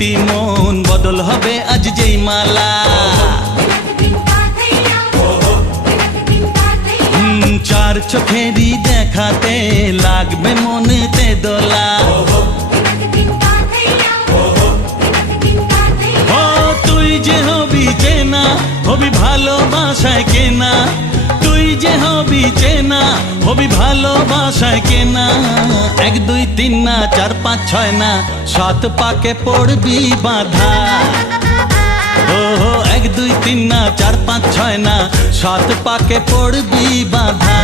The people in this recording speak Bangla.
প্রীতি মন বদল হবে আজ যেই মালা। চার চোখেরই দেখাতে লাগবে মনেতে দোলা। ও তুই যে হবি চেনা, হবি ভালোবাসায় কেনা। তুই যে হবি চেনা, হবি ভালোবাসায় কেনা। 1 2 3 না 4 5 6 না 7 পাকে পড়বি বাঁধা। ও 1 2 3 না 4 5 6 না 7 পাকে পড়বি বাঁধা।